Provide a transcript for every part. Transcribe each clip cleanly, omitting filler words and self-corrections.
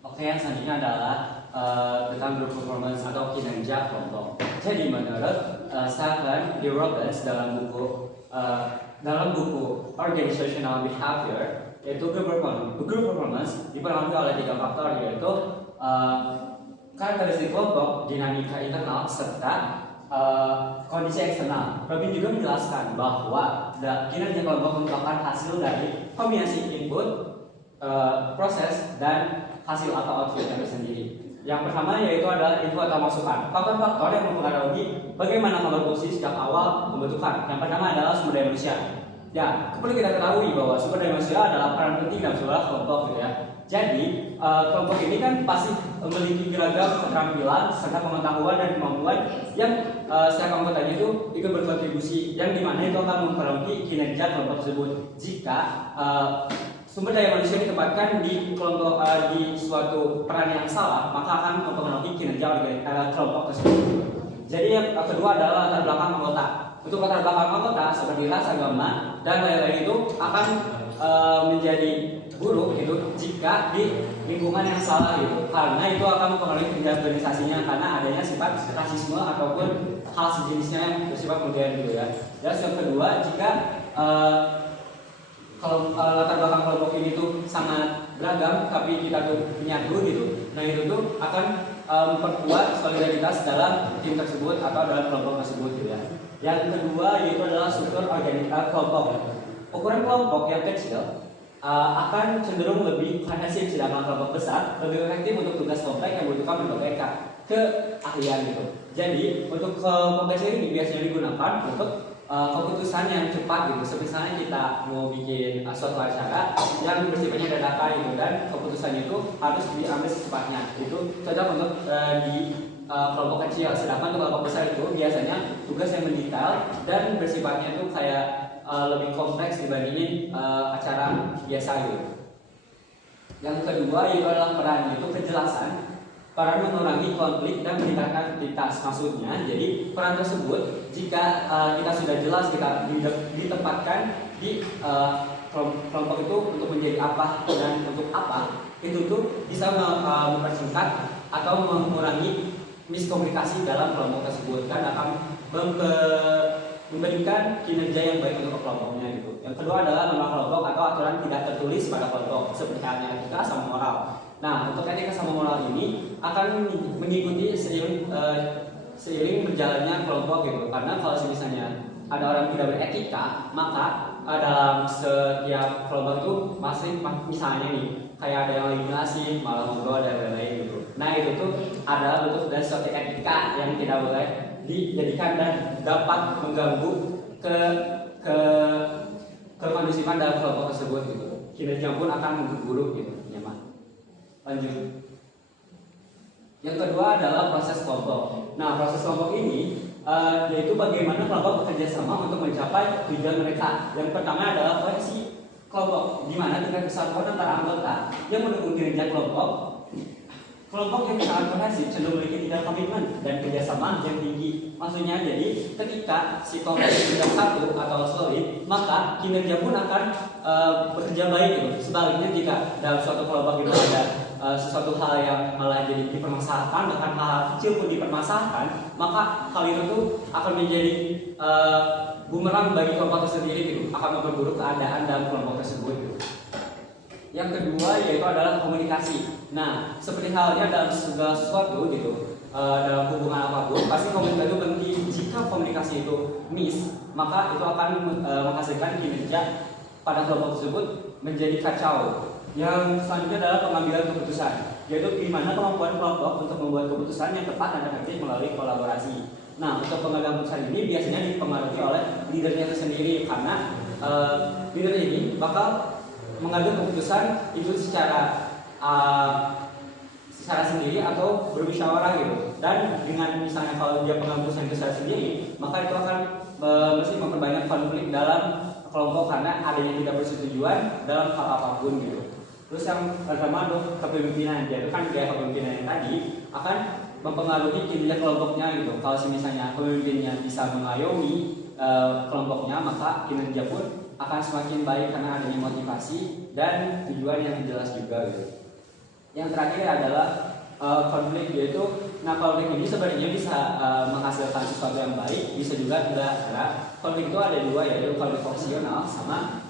Oke, yang selanjutnya adalah tentang group performance atau kinerja kelompok. Jadi menurut Stephen D. Robbins dalam buku Organizational Behavior, yaitu group performance dipengaruhi oleh 3 faktor, yaitu karakteristik kelompok, dinamika internal, serta kondisi eksternal. Robin juga menjelaskan bahwa kinerja kelompok merupakan hasil dari kombinasi input, proses, dan hasil atau output yang tersendiri. Yang pertama yaitu adalah info atau masukan. Faktor-faktor yang mempengaruhi bagaimana komposisi sejak awal pembentukan. Yang pertama adalah sumber daya manusia. Ya, perlu kita ketahui bahwa sumber daya manusia adalah peran penting dalam sebuah kelompok, gitu ya. Jadi kelompok ini kan pasti memiliki beragam keterampilan serta pengetahuan dan kemampuan yang setiap anggotanya itu ikut berkontribusi, yang dimana itu akan mempengaruhi kinerja kelompok tersebut. Jika sumber daya manusia ditempatkan di kelompok di suatu peran yang salah, maka akan mempengaruhi kinerja kelompok tersebut. Jadi yang kedua adalah latar belakang anggota. Untuk latar belakang anggota seperti ras, agama, dan lain-lain itu akan menjadi buruk gitu jika di lingkungan yang salah gitu, karena itu akan mempengaruhi kinerja organisasinya karena adanya sifat rasisme ataupun hal sejenisnya yang bersifat modern gitu ya. Dan yang kedua, jika kalau latar belakang kelompok ini tuh sangat beragam tapi kita tuh menyatu gitu, nah itu tuh akan memperkuat solidaritas dalam tim tersebut atau dalam kelompok tersebut gitu ya. Yang kedua yaitu adalah struktur kelompok. Ukuran kelompok yang kecil akan cenderung lebih kohesif, sedangkan kelompok besar lebih efektif untuk tugas kompleks yang membutuhkan berbagai keahlian gitu. Jadi untuk kelompok kecil ini biasanya digunakan untuk keputusan yang cepat gitu. Misalnya kita mau bikin suatu acara yang bersifatnya dadakan gitu, dan keputusannya itu harus diambil secepatnya. Itu cocok untuk di kelompok kecil. Sedangkan untuk kelompok besar itu biasanya tugas yang mendetail dan bersifatnya itu kayak lebih kompleks dibandingin acara biasa gitu. Yang kedua yaitu adalah peran, yaitu kejelasan. Peran mengurangi konflik dan meningkatkan aktivitas. Maksudnya, jadi peran tersebut jika kita sudah jelas kita ditempatkan di kelompok itu untuk menjadi apa dan untuk apa, itu tuh bisa mempersingkat atau mengurangi miskomunikasi dalam kelompok tersebut dan akan memberikan kinerja yang baik untuk kelompoknya gitu. Yang kedua adalah norma kelompok atau aturan tidak tertulis pada kelompok seperti halnya etika sama moral. Nah, untuk etika sama moral ini akan mengikuti seiring berjalannya kelompok gitu. Karena kalau misalnya ada orang yang tidak beretika, maka dalam setiap kelompok itu masih misalnya nih kayak ada yang lagi ngasih malah ngobrol dan lain-lain gitu. Nah, itu tuh adalah bentuk dari suatu etika yang tidak boleh dijadikan dan dapat mengganggu kekondusifan dalam kelompok tersebut gitu. Kinerja pun akan memburuk gitu. Lanjut. Yang kedua adalah proses kelompok. Nah, proses kelompok ini yaitu bagaimana kelompok bekerja sama untuk mencapai tujuan mereka. Yang pertama adalah kohesi kelompok, di mana tingkat kesatuan antara anggota yang mendukung kinerja kelompok. Kelompok yang sangat kohesif cenderung memiliki tingkat komitmen dan kerjasama yang tinggi. Maksudnya jadi ketika si kelompok sudah satu atau solid, maka kinerja pun akan bekerja baik gitu. Sebaliknya jika dalam suatu kelompok itu ada sesuatu hal yang malah jadi dipermasalahkan, bahkan hal kecil pun dipermasalahkan, maka hal itu tuh akan menjadi bumerang bagi kelompok tersendiri gitu, akan memperburuk keadaan dalam kelompok tersebut gitu. Yang kedua yaitu adalah komunikasi. Nah, seperti halnya dalam segala sesuatu gitu, dalam hubungan apapun pasti komunikasi itu penting. Jika komunikasi itu miss, maka itu akan menghasilkan kinerja pada kelompok tersebut menjadi kacau. Yang selanjutnya adalah pengambilan keputusan, yaitu gimana kemampuan kelompok untuk membuat keputusan yang tepat dan efektif melalui kolaborasi. Nah, untuk pengambilan keputusan ini biasanya dipengaruhi oleh leadernya tersendiri, karena leader ini bakal mengambil keputusan itu secara sendiri atau bermusyawarah gitu. Dan dengan misalnya kalau dia pengambil keputusan itu secara sendiri, maka itu akan mesti memperbanyak konflik dalam kelompok karena adanya tidak persetujuan dalam hal apapun gitu. Terus yang pertama itu kepemimpinan, yaitu kan gaya kepemimpinan yang tadi akan mempengaruhi kinerja kelompoknya gitu. Kalau misalnya pemimpinnya bisa mengayomi kelompoknya, maka kinerja pun akan semakin baik karena adanya motivasi dan tujuan yang jelas juga gitu. Yang terakhir adalah konflik, yaitu konflik ini sebenarnya bisa menghasilkan sesuatu yang baik, bisa juga tidak. Karena konflik itu ada dua, yaitu konflik fungsional sama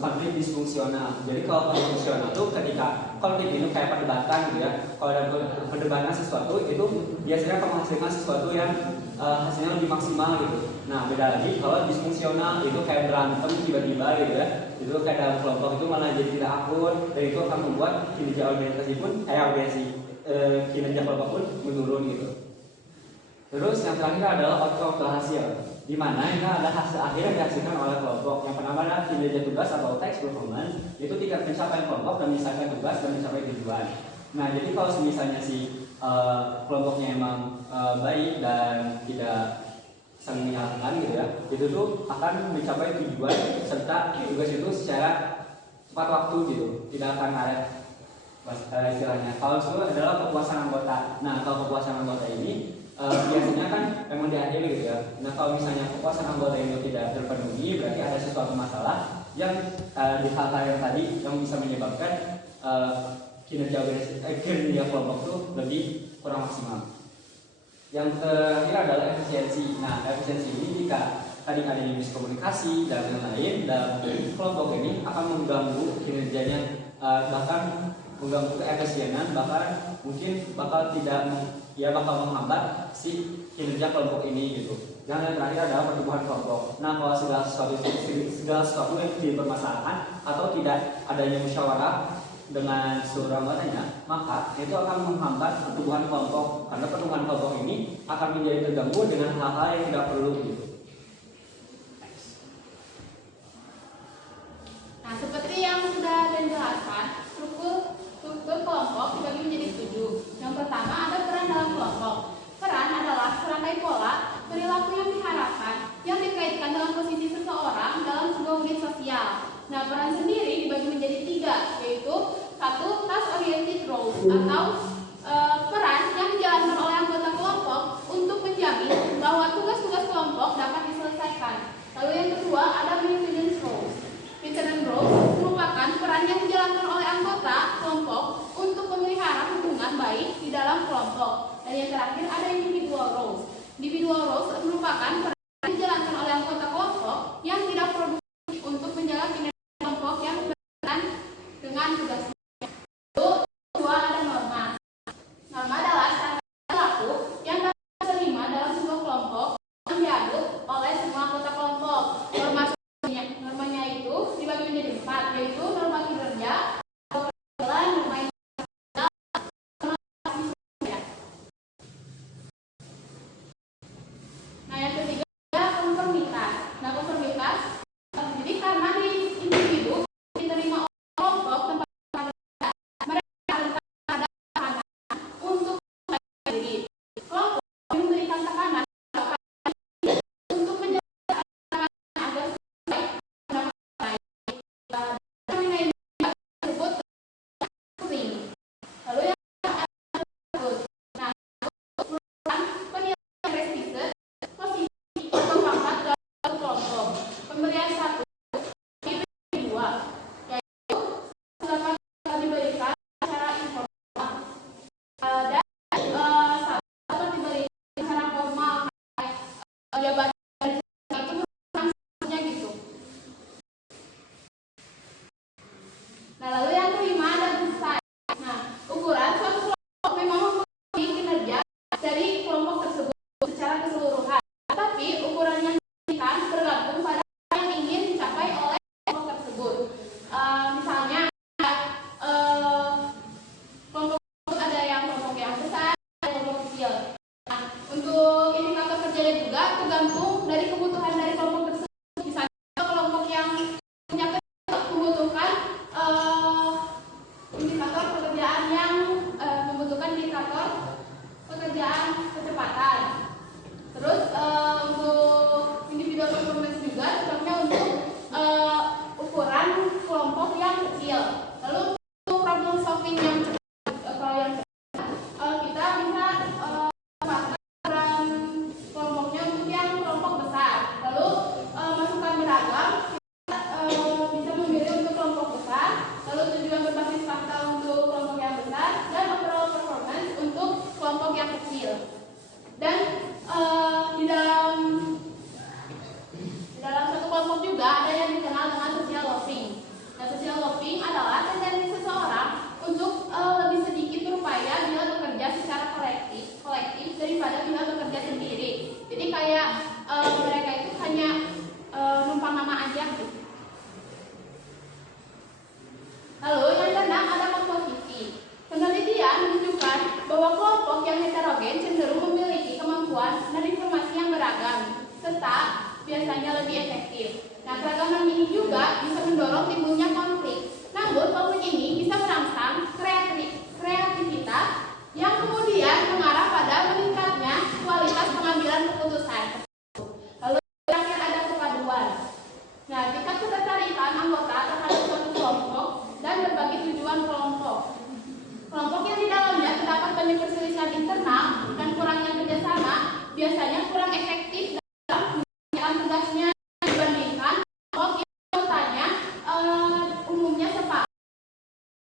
konflik disfungsional. Jadi kalau konflik fungsional itu ketika konflik ini kayak perdebatan gitu ya. Kalau ada perdebatan sesuatu itu biasanya akan menghasilkan sesuatu yang hasilnya lebih maksimal gitu. Nah beda lagi kalau disfungsional itu kayak berantem tiba-tiba gitu ya. Itu kayak dalam kelompok itu malah jadi tidak akur, dan itu akan membuat kinerja organisasi pun kinerja kelompok pun menurun gitu. Terus yang terakhir adalah outcome atau hasil, di mana ini ada hasil akhir yang dihasilkan oleh kelompok. Yang pertama adalah kinerja tugas atau task performance, itu tingkat pencapaian kelompok dan misalkan tugas dan mencapai tujuan. Nah jadi kalau misalnya si kelompoknya emang baik dan tidak saling menyalahkan gitu ya, itu tuh akan mencapai tujuan serta tugas itu secara tepat waktu gitu, tidak akan ada istilahnya. Kalau itu adalah kepuasan anggota. Nah kalau kepuasan anggota ini biasanya kan memang diadili gitu ya. Nah kalau misalnya kepuasan anggota itu tidak terpenuhi, berarti ada sesuatu masalah yang di hal-hal yang tadi yang bisa menyebabkan kinerja kelompok itu lebih kurang maksimal. Yang terakhir adalah efisiensi. Nah efisiensi ini jika tadi adanya miskomunikasi dan lain-lain dalam kelompok ini akan mengganggu kinerjanya, bahkan mengganggu keefisienan, bahkan mungkin bakal bakal menghambat si kinerja kelompok ini gitu. Yang terakhir adalah pertumbuhan kelompok. Nah kalau segala sesuatu yang dipermasalahkan atau tidak adanya musyawarah dengan seluruh anggotanya, maka itu akan menghambat pertumbuhan kelompok, karena pertumbuhan kelompok ini akan menjadi terganggu dengan hal-hal yang tidak perlu gitu. Nah seperti yang sudah dijelaskan, struktur kelompok dibagi menjadi 7. Yang pertama ada peran dalam kelompok. Peran adalah serangkai pola perilaku yang diharapkan yang dikaitkan dengan posisi seseorang dalam sebuah unit sosial. Nah peran sendiri dibagi menjadi 3, yaitu 1. Task oriented roles atau peran yang dijalankan oleh anggota kelompok untuk menjamin bahwa tugas-tugas kelompok dapat diselesaikan. Lalu yang kedua ada maintenance roles. Maintenance roles merupakan peran yang dijalankan oleh anggota kelompok untuk memelihara hubungan baik di dalam kelompok. Dan yang terakhir ada individual roles. Individual roles merupakan peran yang dijalankan oleh anggota kelompok yang tidak produktif untuk menjaga kinerja kelompok yang berkaitan dengan tugas. Lalu kedua ada norma. Norma adalah standar perilaku yang dapat diterima dalam sebuah kelompok yang diadopsi oleh semua anggota kelompok. Normanya itu dibagi menjadi 4, yaitu norma kinerja, norma Nah yang ketiga konformitas. Nah konformitas jadi karena di individu diterima oleh kelompok tempat mereka ada tekanan untuk diri. Kelompok memberikan tekanan untuk menjaga tekanan agar sesuai tersebut penting. Lalu yang tersebut, nah penilaian prestise posisi atau pangkat dalam kelompok. Pemberian 1 diberi 2, yaitu dapat diberikan secara informal dan 1 dapat diberikan secara formal, jabatan itu maksudnya gitu. Nah lalu yang kelima ada group size. Nah ukuran suatu kelompok memang mempengaruhi kinerja dari kelompok tersebut secara keseluruhan, tetapi ukuran yang diberikan bergantung pada apa yang ingin dicapai oleh kelompok tersebut. Misalnya kelompok ada yang kelompok yang besar, ada kelompok kecil. Nah untuk indikator kerjanya juga tergantung dari kebutuhan dari kelompok tersebut. Misalnya kelompok yang punya kecil membutuhkan indikator pekerjaan yang membutuhkan indikator pekerjaan kecepatan. Terus untuk individual performance juga contohnya untuk ukuran kelompok yang kecil. Lalu untuk problem solving yang kalau yang kita bisa tempatkan kelompoknya untuk yang kelompok besar. Lalu masukan beragam kita bisa memilih untuk kelompok besar. Lalu tujuan berbasis fakta untuk kelompok yang besar. biasanya lebih efektif. Nah, keragaman ini juga bisa mendorong timbulnya konflik